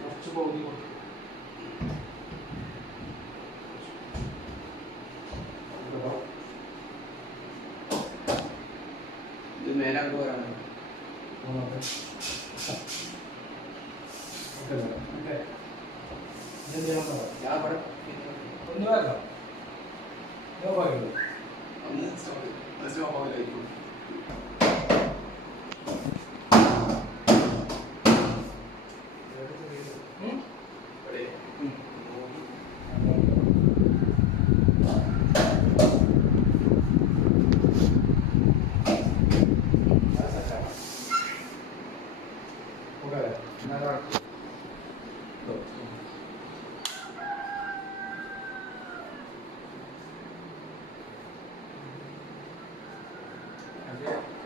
കുറച്ച് പകുതി ഇത് മേലാണ്ട് പറയാം ഞാൻ ഇവിടെ ഒന്ന് വേണ്ട ഞാൻ പറയുള്ളൂ. ഒന്ന് സ്റ്റോപ്പ് സ്റ്റോപ്പ് ആവില്ലായിരിക്കും 来了，现在那儿走。Yeah.